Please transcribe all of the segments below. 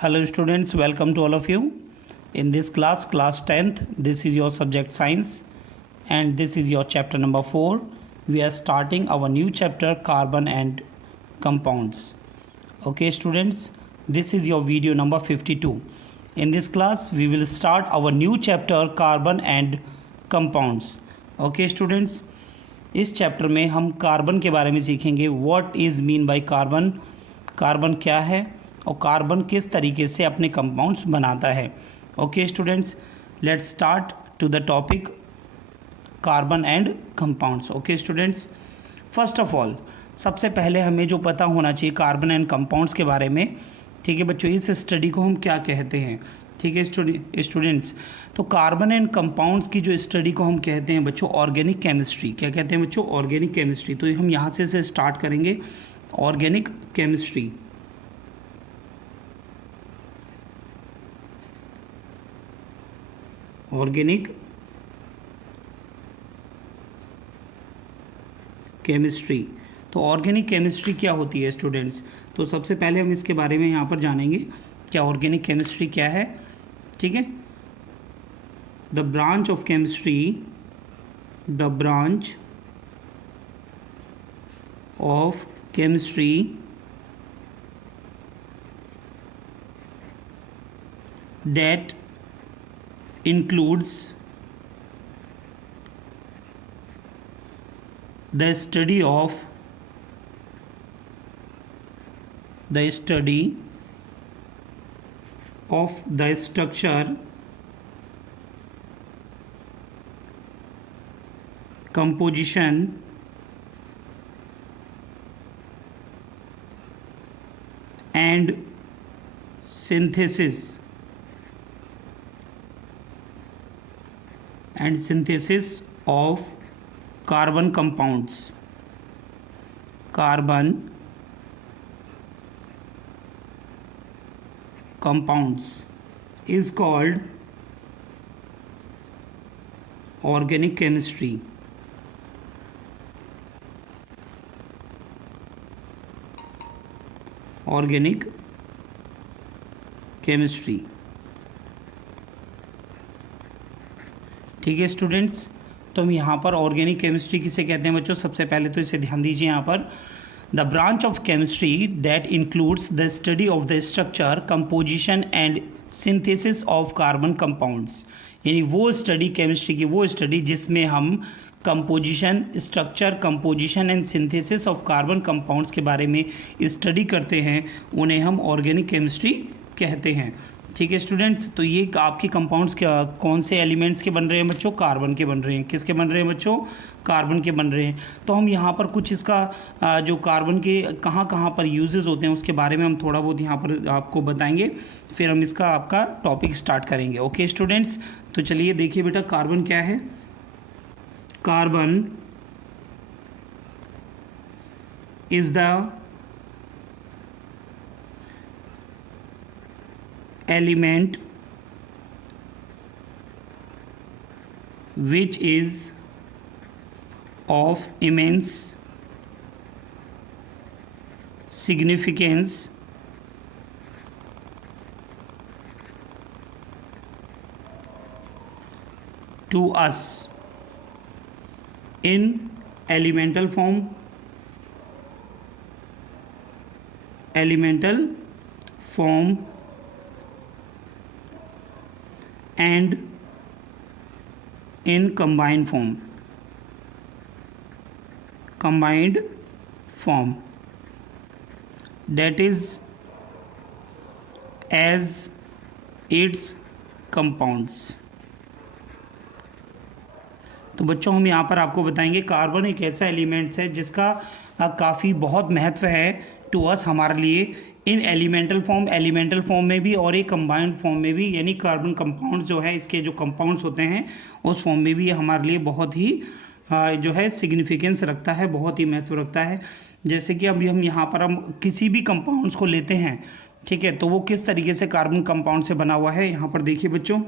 Hello students, welcome to all of you. In this class 10th, this is your subject science and this is your chapter number 4. We are starting our new chapter carbon and compounds. Okay students, this is your video number 52. In this class we will start our new chapter carbon and compounds. Okay students, इस chapter में हम carbon के बारे में सीखेंगे. What is mean by carbon, carbon क्या है और कार्बन किस तरीके से अपने कंपाउंड्स बनाता है. Okay students, let's start to the topic carbon and compounds. Okay students, first of all सबसे पहले हमें जो पता होना चाहिए कार्बन एंड कंपाउंड्स के बारे में. ठीक है बच्चों, इस स्टडी को हम क्या कहते हैं. ठीक है स्टूडेंट्स, तो कार्बन एंड कंपाउंड्स की जो स्टडी को हम कहते हैं बच्चों ऑर्गेनिक केमिस्ट्री. क्या कहते हैं बच्चों? Organic chemistry. तो हम यहाँ से स्टार्ट करेंगे ऑर्गेनिक केमिस्ट्री. Organic chemistry. तो ऑर्गेनिक केमिस्ट्री क्या होती है स्टूडेंट्स? तो सबसे पहले हम इसके बारे में यहाँ पर जानेंगे क्या ऑर्गेनिक केमिस्ट्री क्या है. ठीक है, the branch of chemistry, the branch of chemistry that includes the study of the structure, composition and synthesis of carbon compounds. Carbon compounds is called organic chemistry. Organic chemistry. ठीक है students, तो हम यहाँ पर ऑर्गेनिक केमिस्ट्री किसे कहते हैं बच्चों? सबसे पहले तो इसे ध्यान दीजिए. यहाँ पर the branch of chemistry that includes the study of the structure, composition and synthesis of carbon compounds. यानी वो स्टडी, केमिस्ट्री की वो स्टडी जिसमें हम composition, structure, composition and synthesis of carbon compounds के बारे में स्टडी करते हैं, उन्हें हम ऑर्गेनिक केमिस्ट्री कहते हैं. ठीक है स्टूडेंट्स, तो ये आपके कंपाउंड्स क्या, कौन से एलिमेंट्स के बन रहे हैं बच्चों? कार्बन के बन रहे हैं. किसके बन रहे हैं बच्चों? कार्बन के बन रहे हैं. तो हम यहाँ पर कुछ इसका जो कार्बन के कहाँ कहाँ पर यूजेस होते हैं उसके बारे में हम थोड़ा बहुत यहाँ पर आपको बताएंगे, फिर हम इसका आपका टॉपिक स्टार्ट करेंगे. ओके स्टूडेंट्स, तो चलिए देखिए बेटा कार्बन क्या है. Carbon is the element which is of immense significance to us in elemental form and in combined form, that is as its compounds. तो बच्चों हम यहाँ पर आपको बताएंगे कार्बन एक ऐसा एलिमेंट्स है जिसका काफ़ी बहुत महत्व है टू अस, हमारे लिए, इन एलिमेंटल फॉर्म में भी और एक कंबाइंड फॉर्म में भी. यानी कार्बन कंपाउंड्स जो है, इसके जो कंपाउंड्स होते हैं उस फॉर्म में भी ये हमारे लिए बहुत ही जो है सिग्निफिकेंस रखता है, बहुत ही महत्व रखता है. जैसे कि अभी हम यहाँ पर हम किसी भी कंपाउंड्स को लेते हैं, ठीक है, तो वो किस तरीके से कार्बन कंपाउंड से बना हुआ है. यहाँ पर देखिए बच्चों,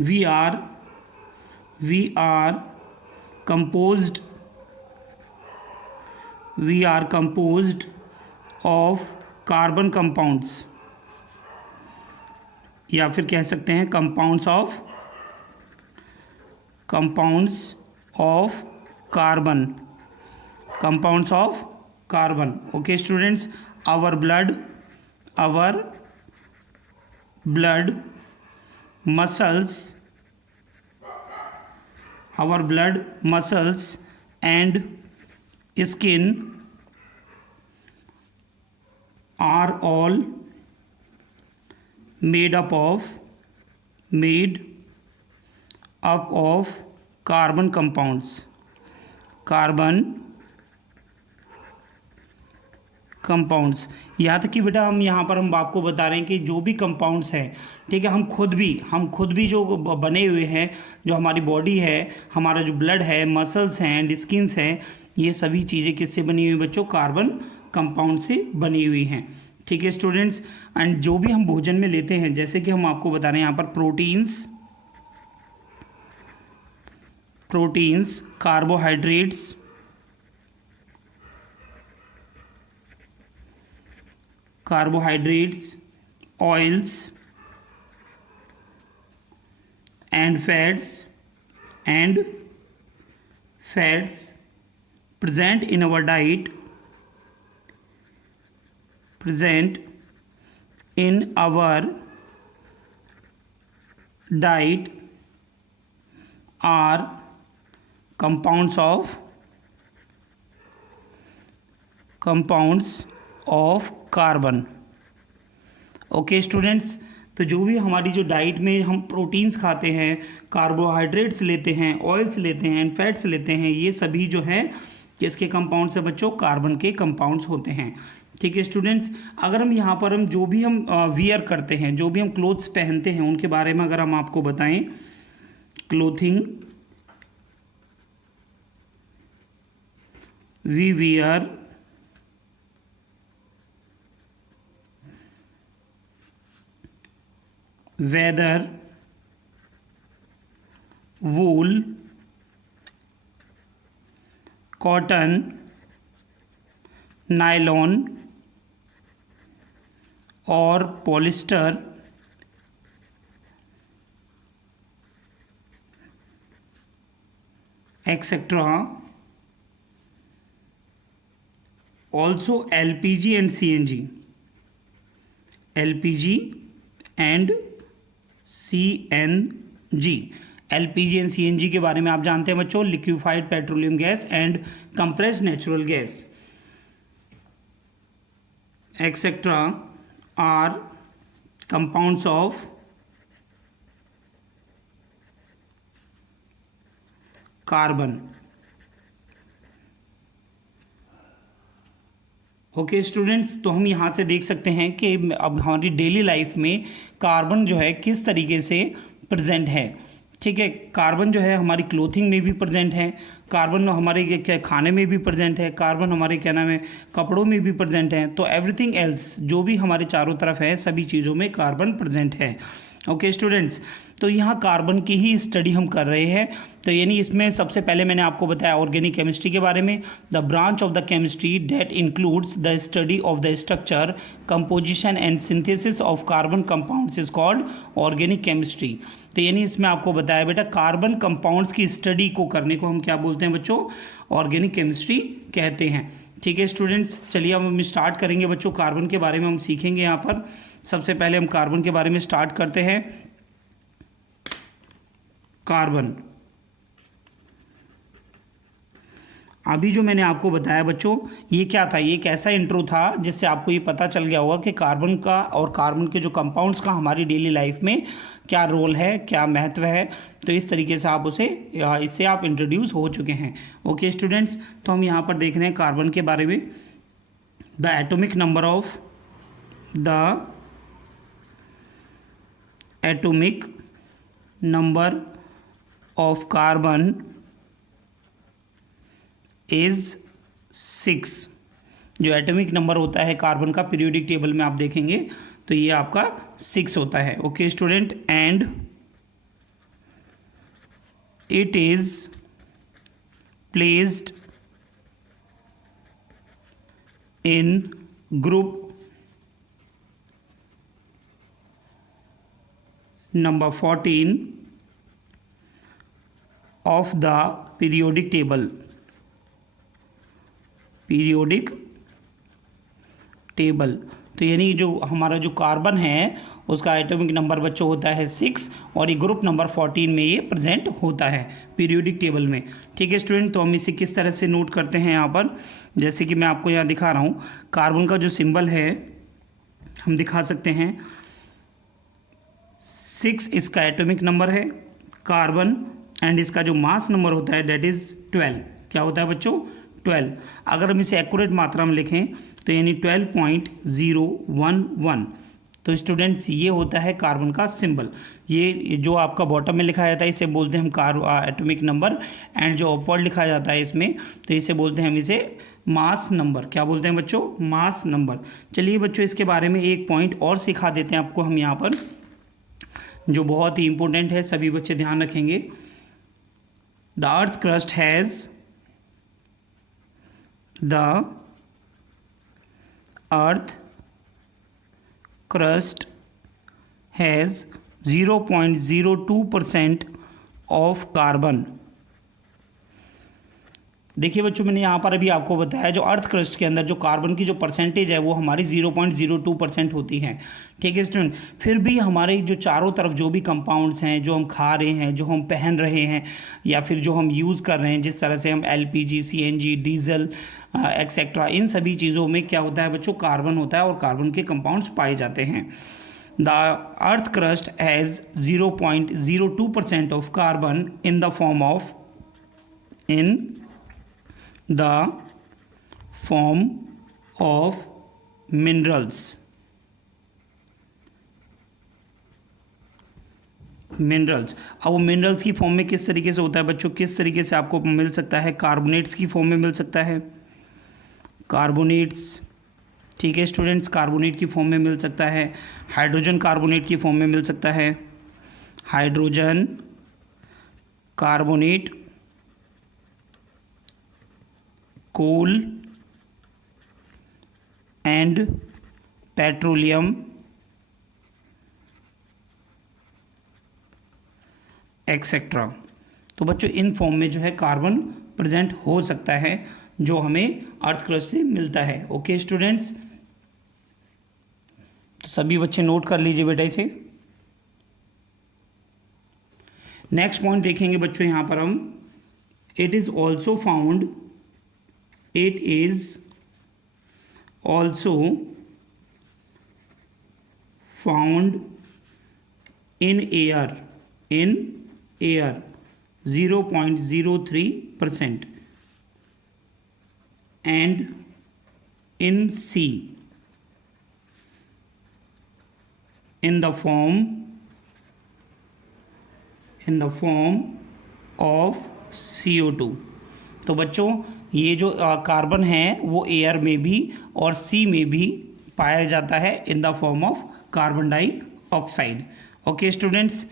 we are composed of carbon compounds. या फिर कह सकते हैं compounds of carbon, compounds of carbon. Okay students, our blood muscles, our blood, muscles and skin are all made up of carbon compounds, यहाँ तक कि बेटा हम यहाँ पर हम आपको बता रहे हैं कि जो भी कंपाउंड्स हैं, ठीक है, हम खुद भी जो बने हुए हैं, जो हमारी बॉडी है, हमारा जो ब्लड है, मसल्स हैं एंड स्किन्स हैं, ये सभी चीज़ें किससे बनी हुई बच्चों? कार्बन कंपाउंड से बनी हुई हैं। ठीक है स्टूडेंट्स, एंड जो भी हम भोजन में लेते हैं, जैसे कि हम आपको बता रहे हैं यहाँ पर proteins, carbohydrates, oils and fats present in our diet are compounds of carbon. Okay students, तो जो भी हमारी जो डाइट में हम प्रोटीन्स खाते हैं, कार्बोहाइड्रेट्स लेते हैं, ऑयल्स लेते हैं एंड फैट्स लेते हैं, ये सभी जो हैं किसके कंपाउंड्स है बच्चों? कार्बन के कंपाउंड्स होते हैं। ठीक है स्टूडेंट्स, अगर हम यहाँ पर हम जो भी हम वियर करते हैं, जो भी हम क्लोथ्स पहनते हैं, उनके बारे में अगर हम आपको बताएं, clothing we wear whether wool, cotton, nylon or polyester, etc. Also LPG and CNG, LPG and CNG के बारे में आप जानते हैं बच्चों, liquefied petroleum gas and compressed natural gas etcetera are compounds of carbon. Okay students, तो हम यहाँ से देख सकते हैं कि अब हमारी डेली लाइफ में कार्बन जो है किस तरीके से प्रेजेंट है। ठीक है, कार्बन जो है हमारी क्लोथिंग में भी प्रेजेंट है, कार्बन हमारे खाने में भी प्रेजेंट है, कार्बन हमारे क्या नाम है कपड़ों में भी प्रेजेंट है, तो एवरीथिंग एल्स जो भी हमारे चारों तरफ है सभी चीज़ों में कार्बन प्रेजेंट है। ओके स्टूडेंट्स, तो यहाँ कार्बन की ही स्टडी हम कर रहे हैं। तो यानी इसमें सबसे पहले मैंने आपको बताया ऑर्गेनिक केमिस्ट्री के बारे में, the branch of the chemistry that includes the study of the structure, composition and synthesis of carbon compounds is called organic chemistry. तो यानी इसमें आपको बताया बेटा कार्बन कंपाउंड्स की स्टडी को करने को हम क्या बोलते हैं बच्चों? ऑर्गेनिक केमिस्ट्री कहते हैं। ठीक है स्टूडेंट्स, चलिए अब हम स्टार्ट करेंगे बच्चों, कार्बन के बारे में हम सीखेंगे। यहाँ पर सबसे पहले हम कार्बन के बारे में स्टार्ट करते हैं। कार्बन, अभी जो मैंने आपको बताया बच्चों, ये क्या था? ये एक ऐसा इंट्रो था जिससे आपको ये पता चल गया होगा कि कार्बन का और कार्बन के जो कंपाउंड्स का हमारी डेली लाइफ में क्या रोल है, क्या महत्व है। तो इस तरीके से आप इससे आप इंट्रोड्यूस हो चुके हैं। ओके स्टूडेंट्स, तो हम यहाँ पर देख रहे हैं कार्बन के बारे में, the atomic number of carbon is 6। जो एटॉमिक नंबर होता है कार्बन का पीरियोडिक टेबल में आप देखेंगे तो ये आपका 6 होता है। Okay student, and it is placed in group number 14 of the periodic table. Periodic table, तो यानी जो हमारा जो कार्बन है उसका एटॉमिक नंबर बच्चों होता है 6 और ये ग्रुप नंबर 14 में ये प्रेजेंट होता है पीरियोडिक टेबल में। ठीक है स्टूडेंट, तो हम इसे किस तरह से नोट करते हैं यहाँ पर, जैसे कि मैं आपको यहाँ दिखा रहा हूँ। कार्बन का जो सिंबल है हम दिखा सकते हैं, 6 इसका एटॉमिक नंबर है कार्बन, एंड इसका जो मास नंबर होता है डेट इज़ 12। क्या होता है बच्चों? 12। अगर हम इसे एक्यूरेट मात्रा में लिखें तो यानी 12.011। तो स्टूडेंट्स ये होता है कार्बन का सिंबल। ये जो आपका बॉटम में लिखा जाता है इसे बोलते हैं हम एटॉमिक नंबर, एंड जो अपवर्ड लिखा जाता है इसमें तो इसे बोलते हैं हम इसे मास नंबर। क्या बोलते हैं बच्चों? Mass number. चलिए बच्चों इसके बारे में एक पॉइंट और सिखा देते हैं आपको हम यहाँ पर, जो बहुत ही इंपॉर्टेंट है, सभी बच्चे ध्यान रखेंगे। The earth crust has The earth crust has 0.02% of carbon। देखिए बच्चों मैंने यहाँ पर अभी आपको बताया जो अर्थ क्रस्ट के अंदर जो कार्बन की जो परसेंटेज है वो हमारी 0.02% होती है। ठीक है स्टूडेंट, फिर भी हमारे जो चारों तरफ जो भी कंपाउंड्स हैं जो हम खा रहे हैं, जो हम पहन रहे हैं, या फिर जो हम यूज़ कर रहे हैं, जिस तरह से हम LPG, CNG, डीजल एक्सेट्रा, इन सभी चीज़ों में क्या होता है बच्चों? कार्बन होता है और कार्बन के कंपाउंड्स पाए जाते हैं। The earth crust has 0.02% of carbon in the form of minerals. अब वो मिनरल्स की फॉर्म में किस तरीके से होता है बच्चों? किस तरीके से आपको मिल सकता है? कार्बोनेट्स की फॉर्म में मिल सकता है, कार्बोनेट्स। ठीक है स्टूडेंट्स, कार्बोनेट की फॉर्म में मिल सकता है, हाइड्रोजन कार्बोनेट की फॉर्म में मिल सकता है, hydrogen carbonate, coal and petroleum etcetera. तो बच्चों इन फॉर्म में जो है कार्बन प्रेजेंट हो सकता है जो हमें अर्थ क्रस्ट से मिलता है। ओके स्टूडेंट्स, तो सभी बच्चे नोट कर लीजिए बेटा इसे। नेक्स्ट पॉइंट देखेंगे बच्चों यहाँ पर हम, it is also found in air 0.03% and in sea in the form of CO2। तो बच्चों ये जो कार्बन है वो एयर में भी और सी में भी पाया जाता है in the form of carbon dioxide. Okay students,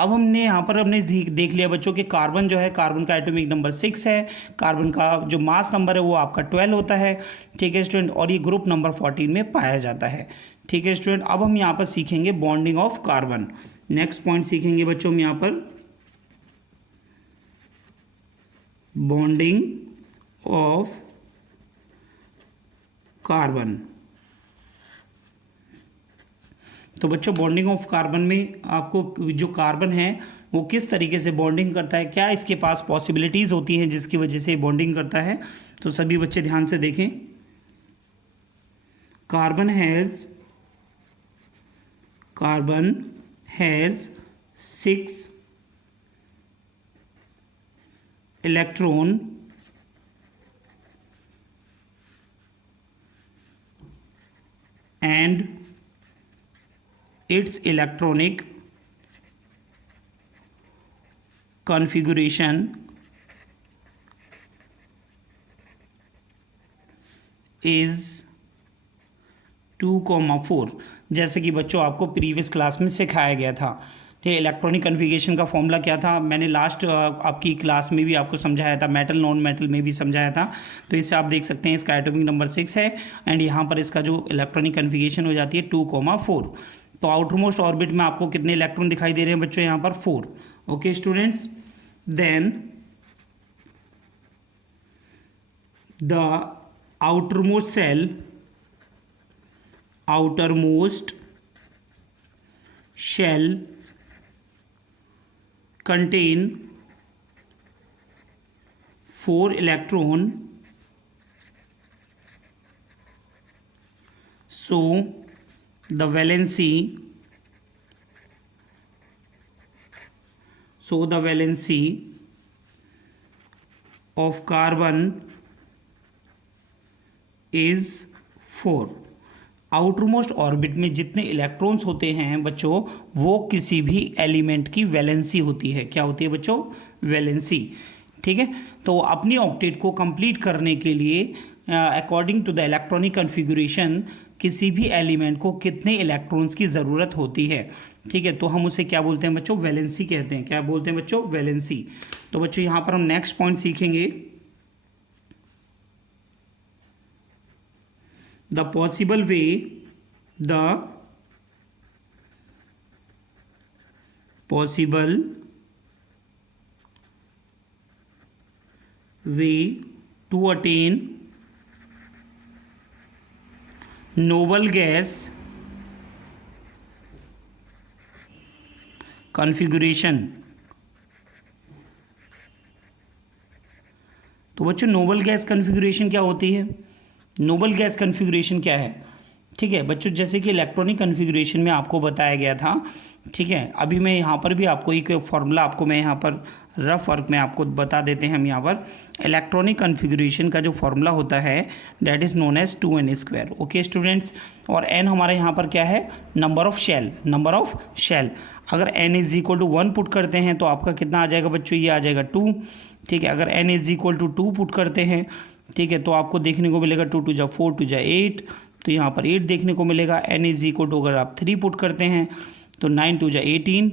अब हमने यहाँ पर देख लिया बच्चों कि कार्बन जो है, कार्बन का एटॉमिक नंबर 6 है, कार्बन का जो मास नंबर है वो आपका 12 होता है। ठीक है स्टूडेंट, और ये ग्रुप नंबर 14 में पाया जाता है। ठीक है स्टूडेंट, अब हम यहाँ पर सीखेंगे bonding of carbon. Next point सीखेंगे बच्चों हम यहाँ पर बॉन्डिंग ऑफ कार्बन। तो बच्चों बॉन्डिंग ऑफ कार्बन में आपको जो कार्बन है वो किस तरीके से बॉन्डिंग करता है, क्या इसके पास पॉसिबिलिटीज़ होती हैं जिसकी वजह से बॉन्डिंग करता है, तो सभी बच्चे ध्यान से देखें। Carbon has 6 electron and its electronic configuration is 2,4। जैसे कि बच्चों आपको प्रीवियस क्लास में सिखाया गया था। ठीक, इलेक्ट्रॉनिक कन्फिगरेशन का फॉर्मूला क्या था मैंने लास्ट आपकी क्लास में भी आपको समझाया था, मेटल नॉन मेटल में भी समझाया था। तो इससे आप देख सकते हैं इसका एटॉमिक नंबर 6 है एंड यहाँ पर इसका जो इलेक्ट्रॉनिक कन्फिगरेशन हो जाती है 2,4। तो आउटर मोस्ट ऑर्बिट में आपको कितने इलेक्ट्रॉन दिखाई दे रहे हैं बच्चों, यहाँ पर 4। Okay students, then the outermost shell contain 4 electron, so the valency of carbon is 4। Outermost orbit में जितने इलेक्ट्रॉन्स होते हैं बच्चों, वो किसी भी एलिमेंट की वैलेंसी होती है। क्या होती है बच्चों? वैलेंसी। ठीक है, तो अपनी ऑक्टेट को कंप्लीट करने के लिए according to the electronic configuration किसी भी एलिमेंट को कितने इलेक्ट्रॉन्स की ज़रूरत होती है। ठीक है, तो हम उसे क्या बोलते हैं बच्चों? वैलेंसी कहते हैं। क्या बोलते हैं बच्चों? वैलेंसी। तो बच्चों यहाँ पर हम नेक्स्ट पॉइंट सीखेंगे, the possible way to attain noble gas configuration। तो बच्चों नोबल गैस कन्फिगरेशन क्या होती है? नोबल गैस कन्फिगरेशन क्या है? ठीक है बच्चों, जैसे कि इलेक्ट्रॉनिक कन्फिगरेशन में आपको बताया गया था। ठीक है, अभी मैं यहाँ पर भी आपको एक फॉर्मूला आपको मैं यहाँ पर रफ वर्क में आपको बता देते हैं हम यहाँ पर। इलेक्ट्रॉनिक कन्फिगरेशन का जो फॉर्मूला होता है that is known as 2n²। Okay students, और n हमारे यहाँ पर क्या है? Number of shell. अगर n is equal to 1 put करते हैं तो आपका कितना आ जाएगा बच्चों? ये आ जाएगा 2। ठीक है, अगर n is equal to 2 put करते हैं, ठीक है, तो आपको देखने को मिलेगा 2 2 जा 4 2 जा 8, तो यहाँ पर 8 देखने को मिलेगा। n इज इक्वल टू अगर आप 3 पुट करते हैं तो 9 2 जा 18,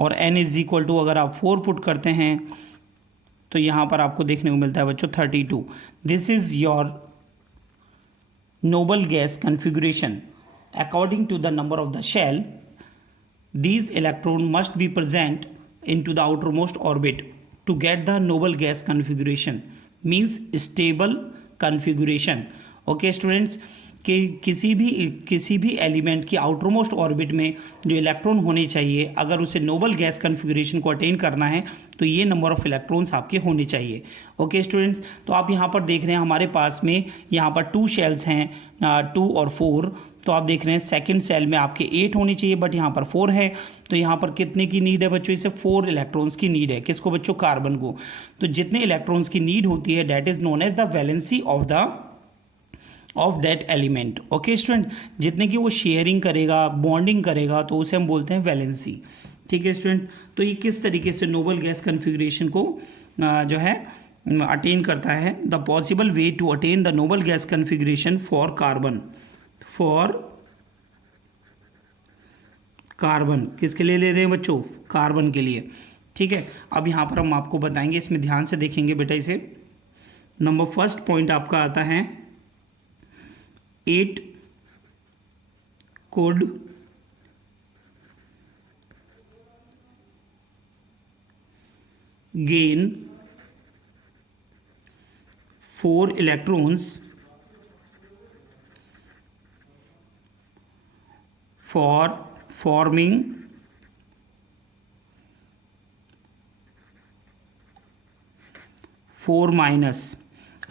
और n इज इक्वल टू अगर आप 4 पुट करते हैं तो यहाँ पर आपको देखने को मिलता है बच्चों 32। This is your noble gas configuration. According to the number of the shell, these electron must be present into the outermost orbit to get the noble gas configuration, means stable configuration। Okay students, कि किसी भी element की outermost orbit में जो electron होने चाहिए, अगर उसे नोबल गैस कन्फिगरेशन को अटेन करना है तो ये नंबर ऑफ इलेक्ट्रॉन्स आपके होने चाहिए। ओके स्टूडेंट्स, तो आप यहाँ पर देख रहे हैं हमारे पास में यहाँ पर 2 शेल्स हैं, 2 और 4। तो आप देख रहे हैं सेकंड सेल में आपके 8 होनी चाहिए, बट यहाँ पर 4 है। तो यहाँ पर कितने की नीड है बच्चों? इसे 4 इलेक्ट्रॉन्स की नीड है। किसको बच्चों? कार्बन को। तो जितने इलेक्ट्रॉन्स की नीड होती है that is known as the valency of that element. Okay student, जितने की वो शेयरिंग करेगा, बॉन्डिंग करेगा, तो उसे हम बोलते हैं वैलेंसी। ठीक है स्टूडेंट, तो ये किस तरीके से नोबल गैस कन्फिगरेशन को जो है अटेन करता है। The possible way to attain the noble gas configuration for carbon, किसके लिए ले रहे हैं बच्चों? कार्बन के लिए। ठीक है, अब यहाँ पर हम आपको बताएंगे, इसमें ध्यान से देखेंगे बेटा। इसे नंबर फर्स्ट पॉइंट आपका आता है, it could gain 4 electrons for forming 4-।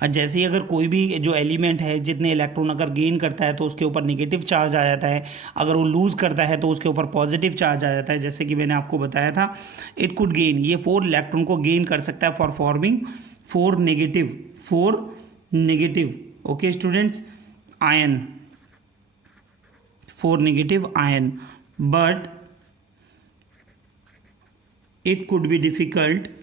जैसे ही अगर कोई भी जो एलिमेंट है जितने इलेक्ट्रॉन अगर गेन करता है तो उसके ऊपर नेगेटिव चार्ज आ जाता है, अगर वो लूज़ करता है तो उसके ऊपर पॉजिटिव चार्ज आ जाता है। जैसे कि मैंने आपको बताया था, इट कुड गेन, ये 4 इलेक्ट्रॉन को गेन कर सकता है for forming 4 negative okay students ion, 4 negative ion, but it could be difficult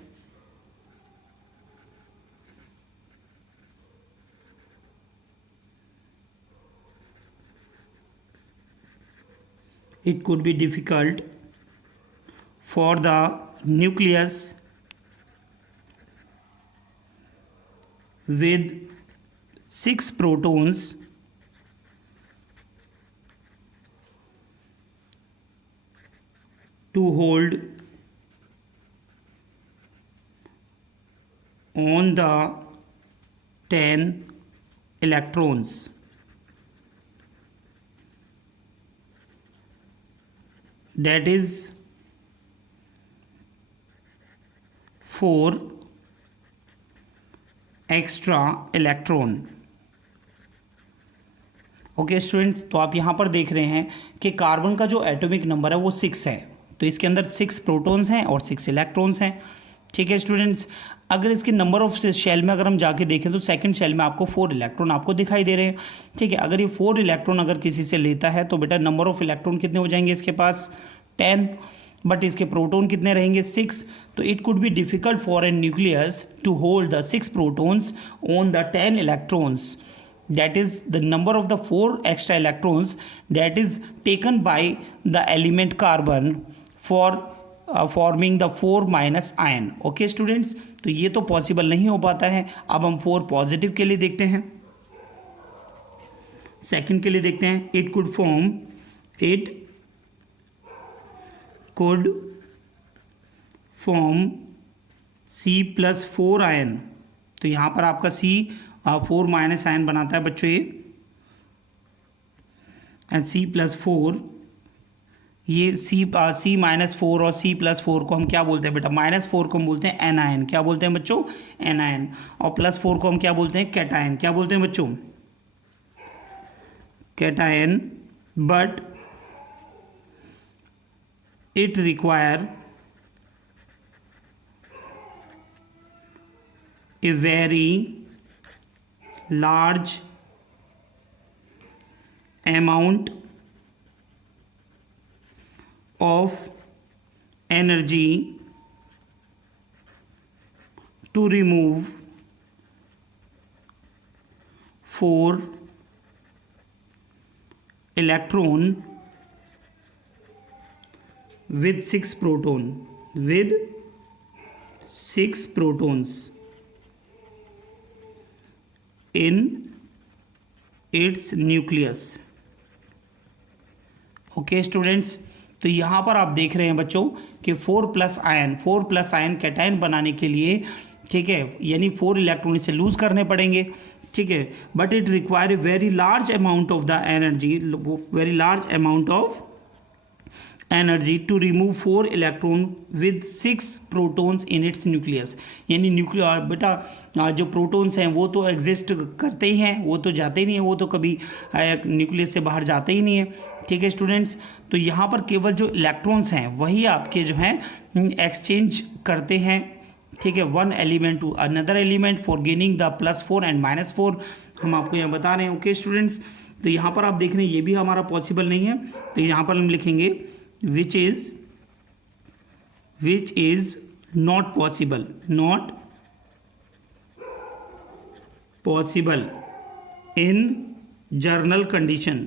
for the nucleus with 6 protons to hold on the 10 electrons. That is 4 extra electron. Okay student, तो आप यहाँ पर देख रहे हैं कि कार्बन का जो एटॉमिक नंबर है वो 6 है, तो इसके अंदर 6 प्रोटॉन्स हैं और 6 इलेक्ट्रॉन्स हैं. ठीक है स्टूडेंट्स, अगर इसके नंबर ऑफ शेल में अगर हम जाके देखें तो सेकंड शेल में आपको 4 इलेक्ट्रॉन आपको दिखाई दे रहे हैं. ठीक है, अगर ये 4 इलेक्ट्रॉन अगर किसी से लेता है तो बेटा नंबर ऑफ इलेक्ट्रॉन कितने हो जाएंगे इसके पास 10, बट इसके प्रोटॉन कितने रहेंगे 6. तो it could be difficult for an nucleus to hold the 6 protons on the 10 electrons. That is the number of the 4 extra electrons that is taken by the element carbon for forming the 4 minus ion. Okay students, तो ये तो possible नहीं हो पाता है. अब हम 4 positive के लिए देखते हैं, सेकंड के लिए देखते हैं. it could form C+4 ion. तो यहाँ पर आपका C 4 माइनस आयन बनाता है बच्चों ये, एंड C+4 ये C-4 और C+4 को हम क्या बोलते हैं बेटा, -4 को हम बोलते हैं एनायन. क्या बोलते हैं बच्चों, एनायन. और +4 को हम क्या बोलते हैं, कैटायन. क्या बोलते हैं बच्चों, cation. But it require a very large amount of energy to remove 4 electron with 6 protons in its nucleus. Okay students, तो यहाँ पर आप देख रहे हैं बच्चों कि 4+ आयन कैटायन बनाने के लिए, ठीक है, यानी 4 इलेक्ट्रॉन इसे लूज करने पड़ेंगे. ठीक है, but it require a very large amount of the energy to remove 4 electron with 6 protons in its nucleus. यानी न्यूक्लियर बेटा जो प्रोटॉन्स हैं वो तो एग्जिस्ट करते ही हैं, वो तो जाते ही नहीं है, वो तो कभी न्यूक्लियस से बाहर जाते ही नहीं है. ठीक है स्टूडेंट्स, तो यहाँ पर केवल जो इलेक्ट्रॉन्स हैं वही आपके जो हैं एक्सचेंज करते हैं. ठीक है, one element to another element for gaining the +4 and -4 हम आपको यहाँ बता रहे हैं. ओके स्टूडेंट्स, तो यहाँ पर आप देख रहे हैं ये भी हमारा पॉसिबल नहीं है, तो यहाँ पर हम लिखेंगे which is not possible in general condition.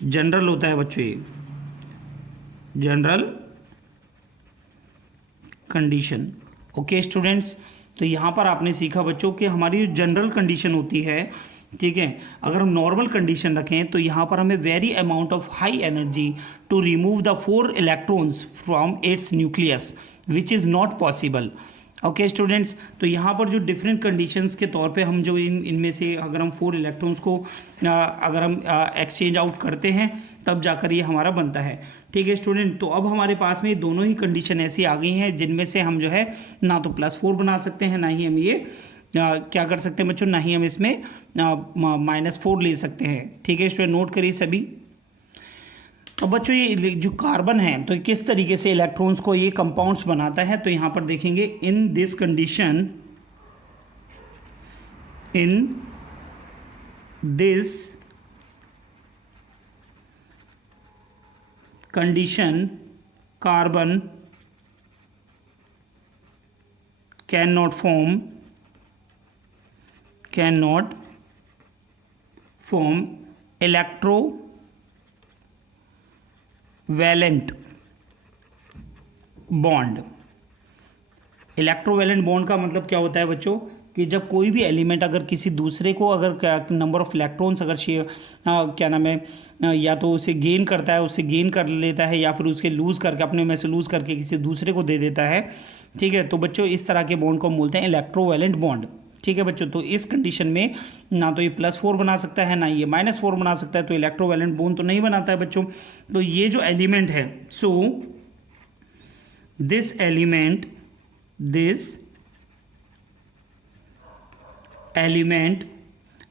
General होता है बच्चों ये, जनरल कंडीशन. ओके स्टूडेंट्स, तो यहाँ पर आपने सीखा बच्चों कि हमारी जो जनरल कंडीशन होती है, ठीक है, अगर हम नॉर्मल कंडीशन रखें तो यहाँ पर हमें very amount of high energy to remove the 4 electrons from its nucleus which is not possible. Okay students, तो यहाँ पर जो डिफरेंट कंडीशंस के तौर पे हम जो इनमें से अगर हम 4 इलेक्ट्रॉन्स को अगर हम एक्सचेंज आउट करते हैं तब जाकर ये हमारा बनता है. ठीक है स्टूडेंट, तो अब हमारे पास में दोनों ही कंडीशन ऐसी आ गई हैं जिनमें से हम जो है ना तो +4 बना सकते हैं, ना ही हम ये क्या कर सकते हैं बच्चों, ना ही हम इसमें -4 ले सकते हैं. ठीक है स्टूडेंट, नोट करिए सभी. तो बच्चों ये जो कार्बन है तो किस तरीके से इलेक्ट्रॉन्स को ये कंपाउंड्स बनाता है, तो यहाँ पर देखेंगे in this condition carbon cannot form electrovalent bond. Electrovalent bond का मतलब क्या होता है बच्चों कि जब कोई भी एलिमेंट अगर किसी दूसरे को अगर नंबर ऑफ इलेक्ट्रॉन्स अगर शेयर क्या नाम है या तो उसे गेन करता है, उससे गेन कर लेता है, या फिर उसके लूज़ करके अपने में से लूज़ करके किसी दूसरे को दे देता है, ठीक है, तो बच्चों इस तरह के बॉन्ड को हम बोलते हैं इलेक्ट्रोवैलेंट बॉन्ड। ठीक है बच्चों, तो इस कंडीशन में ना तो ये +4 बना सकता है ना ये -4 बना सकता है, तो इलेक्ट्रोवैलेंट बॉन्ड तो नहीं बनाता है बच्चों। तो ये जो एलिमेंट है, so this element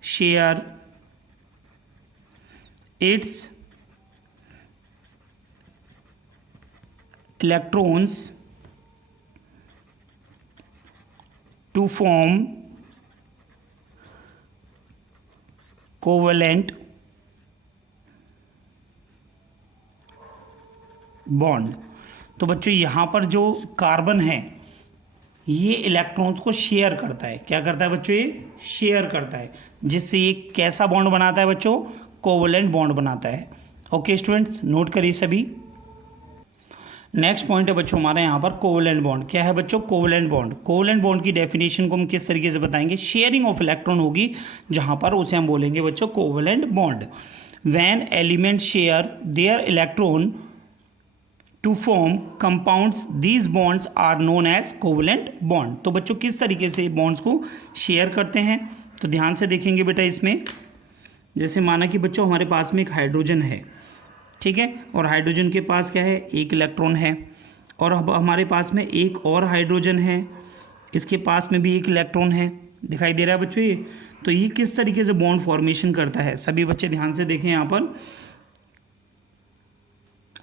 share its electrons to form covalent bond. तो बच्चों यहाँ पर जो कार्बन है ये इलेक्ट्रॉन्स को शेयर करता है। क्या करता है बच्चों? ये शेयर करता है, जिससे ये कैसा बॉन्ड बनाता है बच्चों? कोवलेंट बॉन्ड बनाता है। ओके स्टूडेंट्स, नोट करिए सभी। नेक्स्ट पॉइंट है बच्चों हमारे यहाँ पर कोवलेंट बॉन्ड। क्या है बच्चों? Covalent bond. कोवलेंट बॉन्ड की डेफिनेशन को हम किस तरीके से बताएंगे? शेयरिंग ऑफ इलेक्ट्रॉन होगी जहाँ पर, उसे हम बोलेंगे बच्चों covalent bond. When element share their electron to form compounds, these bonds are known as covalent bond. तो बच्चों किस तरीके से बॉन्ड्स को शेयर करते हैं, तो ध्यान से देखेंगे बेटा इसमें। जैसे माना कि बच्चों हमारे पास में एक हाइड्रोजन है, ठीक है, और हाइड्रोजन के पास क्या है? एक इलेक्ट्रॉन है, और अब हमारे पास में एक और हाइड्रोजन है, इसके पास में भी एक इलेक्ट्रॉन है। दिखाई दे रहा है बच्चों ये? तो ये किस तरीके से बॉन्ड फॉर्मेशन करता है? सभी बच्चे ध्यान से देखें यहाँ पर।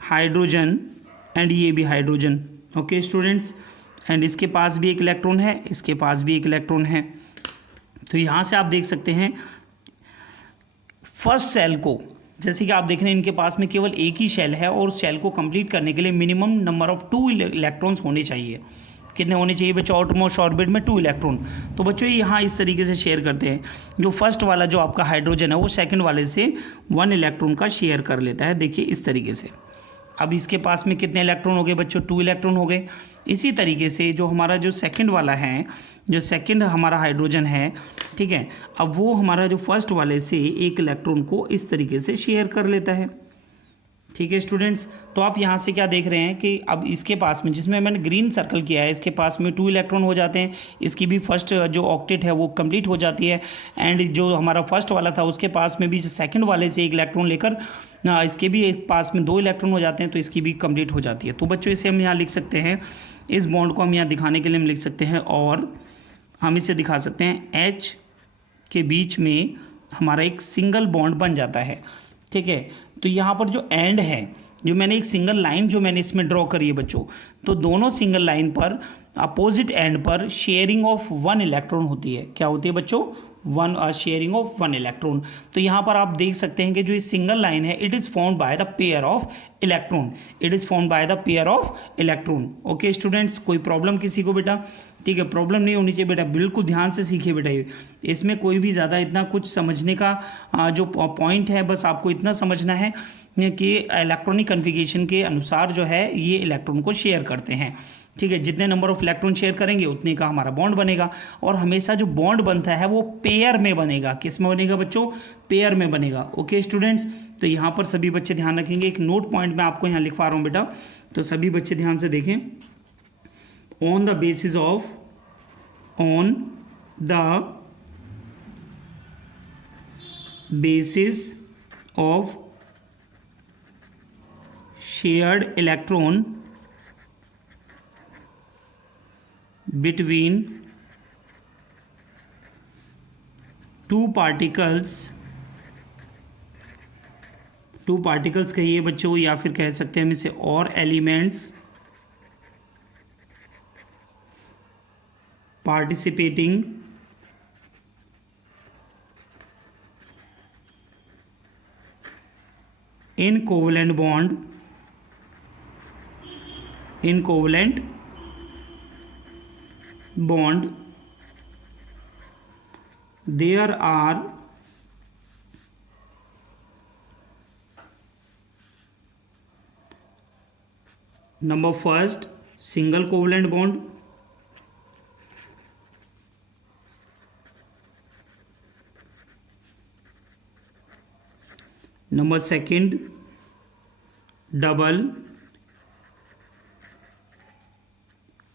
हाइड्रोजन एंड ये भी हाइड्रोजन। ओके स्टूडेंट्स, एंड इसके पास भी एक इलेक्ट्रॉन है, इसके पास भी एक इलेक्ट्रॉन है। तो यहाँ से आप देख सकते हैं फर्स्ट सेल को, जैसे कि आप देख रहे हैं इनके पास में केवल एक ही शेल है, और सेल को कंप्लीट करने के लिए मिनिमम नंबर ऑफ 2 इलेक्ट्रॉन्स होने चाहिए। कितने होने चाहिए बच्चों? आउटरमोस्ट ऑर्बिट में 2 इलेक्ट्रॉन। तो बच्चों यहाँ इस तरीके से शेयर करते हैं। जो फर्स्ट वाला जो आपका हाइड्रोजन है वो सेकंड वाले से 1 इलेक्ट्रॉन का शेयर कर लेता है। देखिए इस तरीके से। अब इसके पास में कितने इलेक्ट्रॉन हो गए बच्चों? 2 इलेक्ट्रॉन हो गए। इसी तरीके से जो हमारा जो सेकंड वाला है, जो सेकंड हमारा हाइड्रोजन है, ठीक है, अब वो हमारा जो फर्स्ट वाले से एक इलेक्ट्रॉन को इस तरीके से शेयर कर लेता है। ठीक है स्टूडेंट्स, तो आप यहाँ से क्या देख रहे हैं कि अब इसके पास में, जिसमें मैंने ग्रीन सर्कल किया है, इसके पास में 2 इलेक्ट्रॉन हो जाते हैं। इसकी भी फर्स्ट जो ऑक्टेट है वो कंप्लीट हो जाती है। एंड जो हमारा फर्स्ट वाला था उसके पास में भी सेकंड वाले से एक इलेक्ट्रॉन लेकर इसके भी एक पास में 2 इलेक्ट्रॉन हो जाते हैं, तो इसकी भी कंप्लीट हो जाती है। तो बच्चों इसे हम यहाँ लिख सकते हैं, इस बॉन्ड को हम यहाँ दिखाने के लिए हम लिख सकते हैं, और हम इसे दिखा सकते हैं H के बीच में हमारा एक सिंगल बॉन्ड बन जाता है। ठीक है, तो यहाँ पर जो एंड है, जो मैंने एक सिंगल लाइन जो मैंने इसमें ड्रॉ करी है बच्चों, तो दोनों सिंगल लाइन पर अपोजिट एंड पर शेयरिंग ऑफ 1 इलेक्ट्रॉन होती है। क्या होती है बच्चों? Sharing of 1 electron. तो यहाँ पर आप देख सकते हैं कि जो ये सिंगल लाइन है, it is formed by the pair of electron. It is formed by the pair of electron. Okay students, कोई प्रॉब्लम किसी को बेटा? ठीक है, प्रॉब्लम नहीं होनी चाहिए बेटा, बिल्कुल ध्यान से सीखिए बेटा। ये इसमें कोई भी ज़्यादा इतना कुछ समझने का जो पॉइंट है, बस आपको इतना समझना है कि इलेक्ट्रॉनिक कन्फिगरेशन के अनुसार जो है ये इलेक्ट्रॉन को शेयर करते हैं। ठीक है, जितने नंबर ऑफ इलेक्ट्रॉन शेयर करेंगे उतने का हमारा बॉन्ड बनेगा, और हमेशा जो बॉन्ड बनता है वो पेयर में बनेगा। किस में बनेगा बच्चों? पेयर में बनेगा। ओके स्टूडेंट्स, तो यहाँ पर सभी बच्चे ध्यान रखेंगे। एक नोट पॉइंट मैं आपको यहाँ लिखवा रहा हूँ बेटा, तो सभी बच्चे ध्यान से देखें। On the basis of shared electron between two particles कहिए बच्चों, या फिर कह सकते हैं हम इसे और elements participating in covalent bond, there are number first single covalent bond, number second double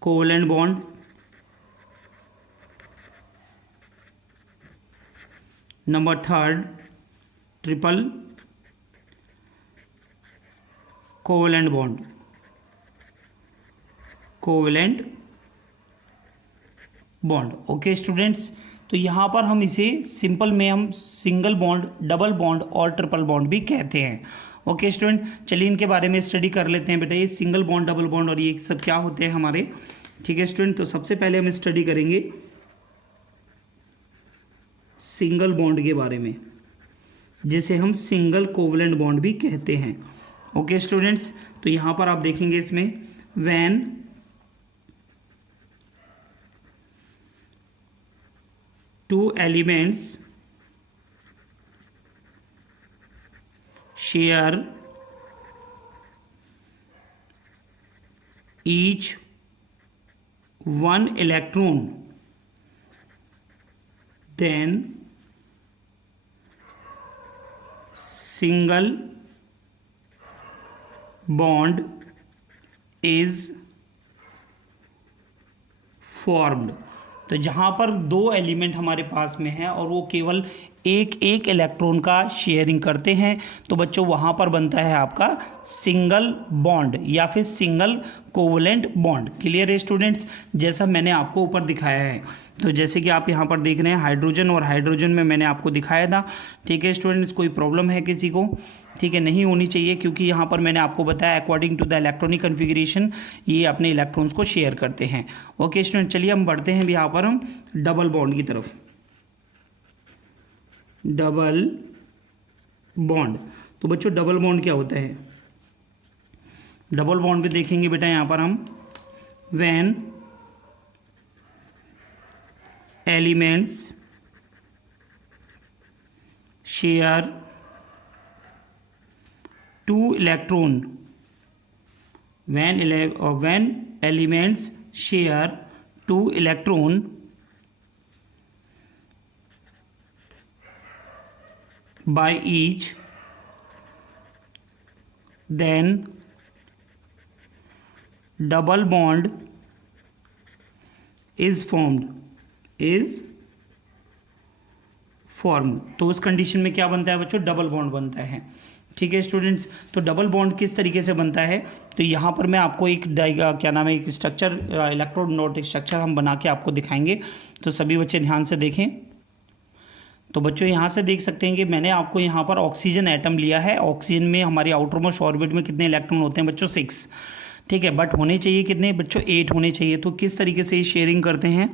covalent bond, number third triple covalent bond, covalent bond. Okay students, तो यहाँ पर हम इसे सिंपल में हम सिंगल बॉन्ड, डबल बॉन्ड और triple bond भी कहते हैं। ओके स्टूडेंट, चलिए इनके बारे में स्टडी कर लेते हैं बेटा। ये सिंगल बॉन्ड, डबल बॉन्ड और ये सब क्या होते हैं हमारे। ठीक है स्टूडेंट, तो सबसे पहले हम स्टडी करेंगे सिंगल बॉन्ड के बारे में, जिसे हम सिंगल कोवेलेंट बॉन्ड भी कहते हैं। ओके स्टूडेंट्स, तो यहाँ पर आप देखेंगे इसमें when two elements share each one electron, then single bond is formed। तो जहाँ पर दो एलिमेंट हमारे पास में है और वो केवल एक एक इलेक्ट्रॉन का शेयरिंग करते हैं, तो बच्चों वहाँ पर बनता है आपका सिंगल बॉन्ड या फिर सिंगल कोवेलेंट बॉन्ड। क्लियर है स्टूडेंट्स, जैसा मैंने आपको ऊपर दिखाया है। तो जैसे कि आप यहाँ पर देख रहे हैं हाइड्रोजन और हाइड्रोजन में मैंने आपको दिखाया था। ठीक है स्टूडेंट्स, कोई प्रॉब्लम है किसी को? ठीक है, नहीं होनी चाहिए, क्योंकि यहाँ पर मैंने आपको बताया according to the electronic configuration ये अपने इलेक्ट्रॉन्स को शेयर करते हैं। ओके स्टूडेंट, चलिए हम बढ़ते हैं यहाँ पर हम डबल बॉन्ड की तरफ। डबल बॉन्ड, तो बच्चों डबल बॉन्ड क्या होता है? डबल बॉन्ड भी देखेंगे बेटा यहाँ पर हम when elements share two electron, when elements share two electron by each, then double bond is formed। तो उस कंडीशन में क्या बनता है बच्चों? डबल बॉन्ड बनता है। ठीक है स्टूडेंट्स, तो डबल बॉन्ड किस तरीके से बनता है? तो यहाँ पर मैं आपको एक क्या नाम है, एक स्ट्रक्चर, इलेक्ट्रोड नोट स्ट्रक्चर हम बना के आपको दिखाएंगे। तो सभी बच्चे ध्यान से देखें। तो बच्चों यहाँ से देख सकते हैं कि मैंने आपको यहाँ पर ऑक्सीजन एटम लिया है। ऑक्सीजन में हमारी आउटर मोस्ट ऑर्बिट में कितने इलेक्ट्रॉन होते हैं बच्चों? 6। ठीक है, बट होने चाहिए कितने बच्चों? 8 होने चाहिए। तो किस तरीके से शेयरिंग करते हैं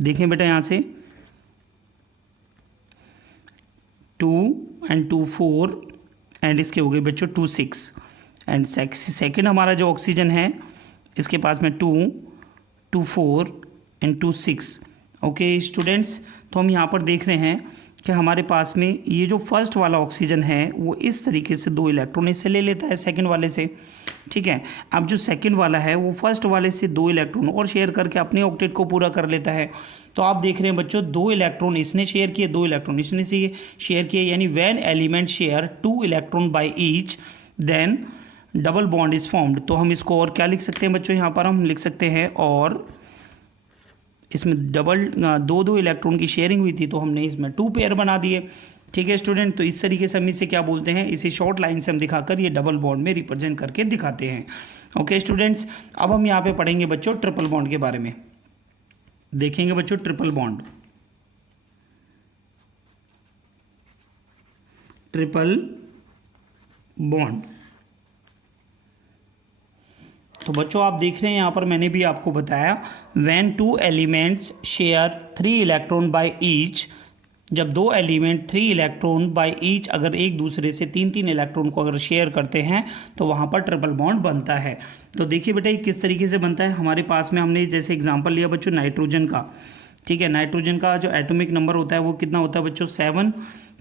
देखें बेटा, यहाँ से 2 and 2 4 एंड इसके हो गए बच्चों 2 6 एंड सेकेंड हमारा जो ऑक्सीजन है इसके पास में 2 2 4 एंड 2 6। ओके स्टूडेंट्स, तो हम यहाँ पर देख रहे हैं कि हमारे पास में ये जो फर्स्ट वाला ऑक्सीजन है वो इस तरीके से 2 इलेक्ट्रॉन इससे ले लेता है सेकंड वाले से। ठीक है, अब जो सेकंड वाला है वो फर्स्ट वाले से 2 इलेक्ट्रॉन और शेयर करके अपने ऑक्टेट को पूरा कर लेता है। तो आप देख रहे हैं बच्चों 2 इलेक्ट्रॉन इसने शेयर किए, 2 इलेक्ट्रॉन इसने शेयर किए, यानी when element share 2 electron by each then double bond is formed. तो हम इसको और क्या लिख सकते हैं बच्चों? यहाँ पर हम लिख सकते हैं, और इसमें डबल 2 इलेक्ट्रॉन की शेयरिंग हुई थी तो हमने इसमें 2 पेयर बना दिए। ठीक है स्टूडेंट, तो इस तरीके से हम इसे क्या बोलते हैं? इसे शॉर्ट लाइन से हम दिखाकर ये डबल बॉन्ड में रिप्रेजेंट करके दिखाते हैं। ओके स्टूडेंट्स, अब हम यहाँ पे पढ़ेंगे बच्चों ट्रिपल बॉन्ड के बारे में। देखेंगे बच्चों ट्रिपल बॉन्ड। ट्रिपल बॉन्ड, तो बच्चों आप देख रहे हैं यहाँ पर मैंने भी आपको बताया when 2 elements share 3 electron by each, जब 2 एलिमेंट 3 इलेक्ट्रॉन बाय ईच अगर एक दूसरे से 3 इलेक्ट्रॉन को अगर शेयर करते हैं तो वहाँ पर ट्रिपल बॉन्ड बनता है। तो देखिए बेटा ये किस तरीके से बनता है। हमारे पास में हमने जैसे एग्जांपल लिया बच्चों नाइट्रोजन का। ठीक है, नाइट्रोजन का जो एटॉमिक नंबर होता है वो कितना होता है बच्चों? 7।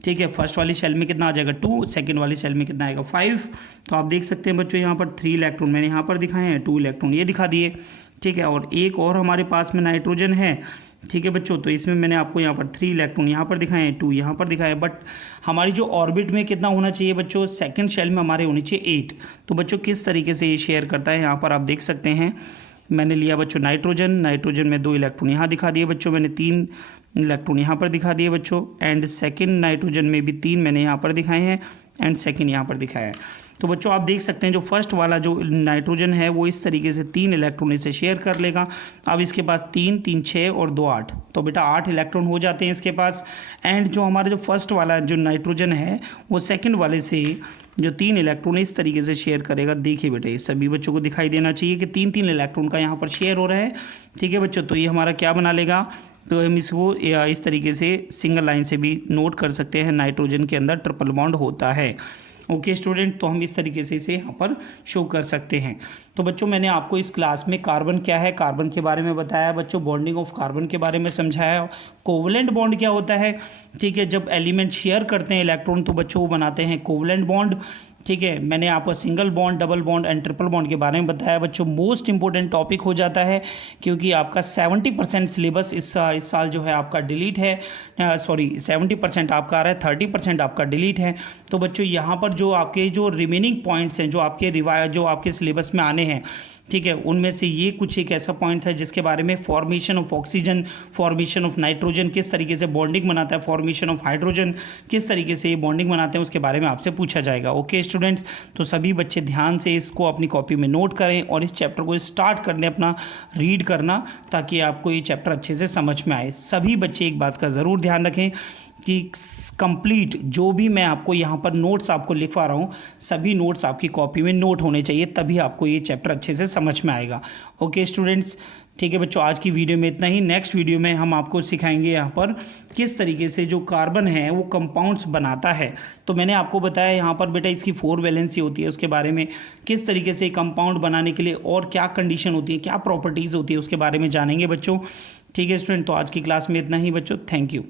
ठीक है, फर्स्ट वाली सेल में कितना आ जाएगा? 2, सेकंड वाली सेल में कितना आएगा? 5। तो आप देख सकते हैं बच्चों यहाँ पर 3 इलेक्ट्रॉन मैंने यहाँ पर दिखाए हैं, 2 इलेक्ट्रॉन ये दिखा दिए। ठीक है, और एक और हमारे पास में नाइट्रोजन है ठीक है बच्चों, तो इसमें मैंने आपको यहाँ पर 3 इलेक्ट्रॉन यहाँ पर दिखाए हैं, 2 यहाँ पर दिखाए हैं, बट हमारी जो ऑर्बिट में कितना होना चाहिए बच्चों, सेकंड शेल में हमारे होनी चाहिए 8। तो बच्चों किस तरीके से ये शेयर करता है यहाँ पर आप देख सकते हैं। मैंने लिया बच्चों नाइट्रोजन में 2 इलेक्ट्रॉन यहाँ दिखा दिए बच्चों, मैंने 3 इलेक्ट्रॉन यहाँ पर दिखा दिए बच्चों, एंड सेकंड नाइट्रोजन में भी 3 मैंने यहाँ पर दिखाए हैं, एंड सेकंड यहाँ पर दिखाया है। तो बच्चों आप देख सकते हैं जो फर्स्ट वाला जो नाइट्रोजन है वो इस तरीके से 3 इलेक्ट्रॉन इसे शेयर कर लेगा। अब इसके पास 3 3 6 और 2 8, तो बेटा 8 इलेक्ट्रॉन हो जाते हैं इसके पास। एंड जो हमारा जो फर्स्ट वाला जो नाइट्रोजन है वो सेकंड वाले से जो 3 इलेक्ट्रॉन इस तरीके से शेयर करेगा। देखिए बेटा ये सभी बच्चों को दिखाई देना चाहिए कि 3 3 इलेक्ट्रॉन का यहाँ पर शेयर हो रहा है। ठीक है बच्चों, तो ये हमारा क्या बना लेगा, तो हम इसको इस तरीके से सिंगल लाइन से भी नोट कर सकते हैं, नाइट्रोजन के अंदर ट्रिपल बॉन्ड होता है। ओके स्टूडेंट, तो हम इस तरीके से इसे यहाँ पर शो कर सकते हैं। तो बच्चों मैंने आपको इस क्लास में कार्बन क्या है, कार्बन के बारे में बताया बच्चों, बॉन्डिंग ऑफ कार्बन के बारे में समझाया, कोवलेंट बॉन्ड क्या होता है। ठीक है, जब एलिमेंट शेयर करते हैं इलेक्ट्रॉन तो बच्चों वो बनाते हैं कोवलेंट बॉन्ड। ठीक है, मैंने आपको single bond, double bond and triple bond के बारे में बताया बच्चों। मोस्ट इंपॉर्टेंट टॉपिक हो जाता है क्योंकि आपका 70% सिलेबस इस साल जो है आपका डिलीट है, सॉरी 70% आपका आ रहा है, 30% आपका डिलीट है। तो बच्चों यहाँ पर जो आपके जो रिमेनिंग पॉइंट्स हैं जो आपके जो आपके सिलेबस में आने हैं, ठीक है, उनमें से ये कुछ एक ऐसा पॉइंट है जिसके बारे में formation of oxygen, formation of nitrogen, किस तरीके से बॉन्डिंग बनाता है, फॉर्मेशन ऑफ हाइड्रोजन, किस तरीके से ये बॉन्डिंग बनाते हैं, उसके बारे में आपसे पूछा जाएगा। ओके स्टूडेंट्स, तो सभी बच्चे ध्यान से इसको अपनी कॉपी में नोट करें और इस चैप्टर को स्टार्ट कर दें अपना रीड करना, ताकि आपको ये चैप्टर अच्छे से समझ में आए। सभी बच्चे एक बात का ज़रूर ध्यान रखें कि कंप्लीट जो भी मैं आपको यहाँ पर नोट्स आपको लिखवा रहा हूँ, सभी नोट्स आपकी कॉपी में नोट होने चाहिए, तभी आपको ये चैप्टर अच्छे से समझ में आएगा। ओके स्टूडेंट्स, ठीक है बच्चों, आज की वीडियो में इतना ही। नेक्स्ट वीडियो में हम आपको सिखाएंगे यहाँ पर किस तरीके से जो कार्बन है वो कंपाउंड्स बनाता है। तो मैंने आपको बताया यहाँ पर बेटा इसकी 4 वैलेंसी होती है, उसके बारे में किस तरीके से कंपाउंड बनाने के लिए और क्या कंडीशन होती है, क्या प्रॉपर्टीज़ होती है, उसके बारे में जानेंगे बच्चों। ठीक है स्टूडेंट, तो आज की क्लास में इतना ही बच्चों, थैंक यू।